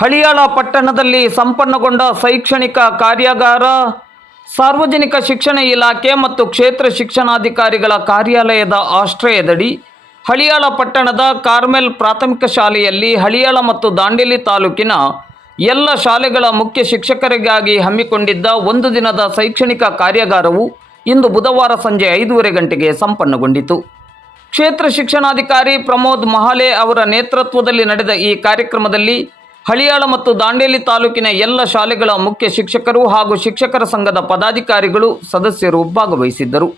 ಹಳಿಯಾಳ ಪಟ್ಟಣದಲ್ಲಿ ಸಂಪನ್ನಗೊಂಡ ಶೈಕ್ಷಣಿಕ ಕಾರ್ಯಾಗಾರ ಸಾರ್ವಜನಿಕ ಶಿಕ್ಷಣ ಇಲಾಖೆ ಮತ್ತು ಕ್ಷೇತ್ರ ಶಿಕ್ಷಣಾಧಿಕಾರಿಗಳ ಕಾರ್ಯಾಲಯದ ಆಶ್ರಯದಡಿ ಹಳಿಯಾಳ ಪಟ್ಟಣದ ಕಾರ್ಮೆಲ್ ಪ್ರಾಥಮಿಕ ಶಾಲೆಯಲ್ಲಿ ಹಳಿಯಾಳ ಮತ್ತು ದಾಂಡೇಲಿ ತಾಲೂಕಿನ ಎಲ್ಲ ಶಾಲೆಗಳ ಮುಖ್ಯ ಶಿಕ್ಷಕರಿಗಾಗಿ ಹಮ್ಮಿಕೊಂಡಿದ್ದ ಒಂದು ದಿನದ ಶೈಕ್ಷಣಿಕ ಕಾರ್ಯಾಗಾರವು ಇಂದು ಬುಧವಾರ ಸಂಜೆ 5:30 ಗಂಟೆಗೆ ಸಂಪನ್ನಗೊಂಡಿತು. ಕ್ಷೇತ್ರ ಶಿಕ್ಷಣಾಧಿಕಾರಿ ಪ್ರಮೋದ್ ಮಹಾಲೆ ಅವರ ನೇತೃತ್ವದಲ್ಲಿ ನಡೆದ ಈ ಕಾರ್ಯಕ್ರಮದಲ್ಲಿ ಹಳಿಯಾಳ ಮತ್ತು ದಾಂಡೇಲಿ ತಾಲೂಕಿನ ಎಲ್ಲ ಶಾಲೆಗಳ ಮುಖ್ಯ ಶಿಕ್ಷಕರು ಹಾಗೂ ಶಿಕ್ಷಕರ ಸಂಘದ ಪದಾಧಿಕಾರಿಗಳು ಸದಸ್ಯರು ಭಾಗವಹಿಸಿದ್ದರು.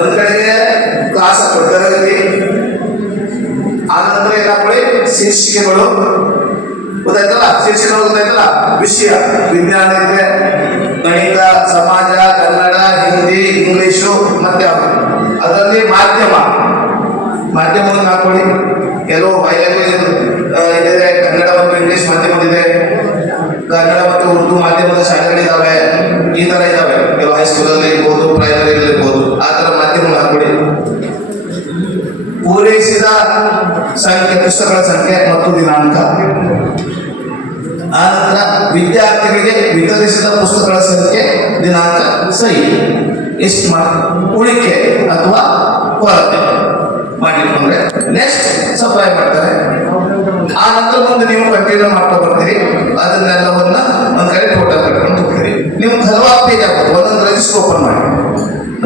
ಒಂದ್ ಕಡೆಗೆ ಕ್ಲಾಸ್ ತರಗತಿ ಆನಂತರ ಏನಾಗ್ಬಿಡಿ ಶೀರ್ಷಿಕೆಗಳು ಗೊತ್ತಾಯ್ತಲ್ಲ, ಶೀರ್ಷಿಕೆಗಳು ಗೊತ್ತಾಯ್ತಲ್ಲ, ವಿಷಯ ವಿಜ್ಞಾನ ಇದೆ, ಗಣಿತ, ಸಮಾಜ, ಕನ್ನಡ, ಹಿಂದಿ, ಇಂಗ್ಲಿಷು, ಮತ್ತೆ ಅದರಲ್ಲಿ ಮಾಧ್ಯಮವನ್ನು ಹಾಕೊಳ್ಳಿ. ಕೆಲವು ಬಯಲುಗಳು ಇದೆ, ಕನ್ನಡ ಮತ್ತು ಇಂಗ್ಲಿಷ್ ಮಾಧ್ಯಮದಿದೆ, ಕನ್ನಡ ಮತ್ತು ಉರ್ದು ಮಾಧ್ಯಮದ ಶಾಲೆಗಳಿದ್ದಾವೆ, ಈ ತರ ಇದ್ದಾವೆ. ಕೆಲವು ಹೈಸ್ಕೂಲಲ್ಲಿ ಇರ್ಬೋದು, ಪ್ರೈಮರಿಯಲ್ಲಿ ಇರ್ಬೋದು, ಆ ತರ ಮಾಧ್ಯಮ ಹಾಕೊಳ್ಳಿ. ಪೂರೈಸಿದ ಸಂಖ್ಯೆ, ಪುಸ್ತಕಗಳ ಸಂಖ್ಯೆ ಮತ್ತು ದಿನಾಂಕ. ಆನಂತರ ವಿದ್ಯಾರ್ಥಿಗಳಿಗೆ ವಿತರಿಸಿದ ಪುಸ್ತಕಗಳ ಸಂಖ್ಯೆ, ದಿನಾಂಕ, ಸಹಿ. ಎಷ್ಟು ಉಳಿಕೆ ಅಥವಾ ಕೊರತೆ ಮಾಡಿಕೊಂಡ್ರೆ ನೆಕ್ಸ್ಟ್ ಸಪ್ಲೈ ಮಾಡ್ತಾರೆ. ಆ ನಂತರ ಮುಂದೆ ನೀವು ಕಂಟಿನ್ಯೂ ಮಾಡ್ತಾ ಬರ್ತೀರಿ. ಅದನ್ನೆಲ್ಲವನ್ನ ಒಂದ್ ಕಡೆ ಫೋಟೋ ಕಟ್ಕೊಂಡು ಹೋಗ್ತೀರಿ. ನೀವು ಹಲವಾರು ಪೇಜ್ ಆಗ್ಬೋದು. ಒಂದೊಂದು ರಿಜಿಸ್ಟರ್ ಓಪನ್ ಮಾಡಿ,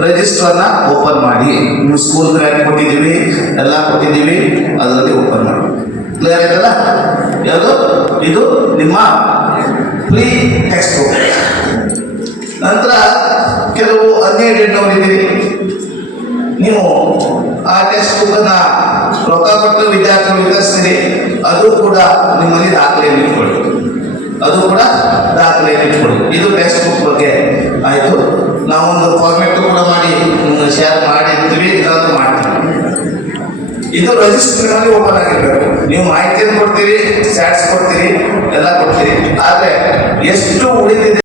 ರಿಜಿಸ್ಟರ್ನ ಓಪನ್ ಮಾಡಿ. ನೀವು ಸ್ಕೂಲ್ ಬ್ಯಾಗ್ ಕೊಟ್ಟಿದ್ದೀವಿ, ಎಲ್ಲ ಕೊಟ್ಟಿದ್ದೀವಿ, ಅದರಲ್ಲಿ ಓಪನ್ ಮಾಡಿ. ಕ್ಲಿಯರ್ ಆಯ್ತಲ್ಲ? ಯಾವುದು ಇದು ನಿಮ್ಮ ಫ್ರೀ ಟೆಕ್ಸ್ಟ್ ಬುಕ್. ನಂತರ ಕೆಲವು ಅನ್ಎಡೆಡ್ ನೋಡಿದ್ದೀರಿ, ನೀವು ಆ ಟೆಕ್ಸ್ಟ್ ಬುಕ್ ಅನ್ನ ರೊಕ್ಕ ಕೊಟ್ಟು ವಿದ್ಯಾರ್ಥಿಗಳು ವಿತರಿಸ್ತೀರಿ. ಅದು ಕೂಡ ನಿಮ್ಮಲ್ಲಿ ದಾಖಲೆಯನ್ನು ಇಟ್ಕೊಳ್ಳಿ, ಅದು ಕೂಡ ದಾಖಲೆಯನ್ನು ಇಟ್ಕೊಳ್ಳಿ. ಇದು ಟೆಕ್ಸ್ಟ್ ಬುಕ್ ಬಗ್ಗೆ ಆಯಿತು. ನಾವೊಂದು ಫಾರ್ಮೆಟ್ ಕೂಡ ಮಾಡಿ ಶೇರ್ ಮಾಡಿರ್ತೀವಿ, ಇದಾದ್ರೂ ಮಾಡ್ತೀವಿ. ಇದು ರಿಜಿಸ್ಟರ್ನಲ್ಲಿ ಓಪನ್ ಆಗಿರ್ಬೇಕು. ನೀವು ಮಾಹಿತಿಯನ್ನು ಕೊಡ್ತೀರಿ, ಸ್ಟ್ಯಾಟ್ಸ್ ಕೊಡ್ತೀರಿ, ಎಲ್ಲ ಕೊಡ್ತೀರಿ. ಆದರೆ ಎಷ್ಟು ಉಳಿದಿದೆ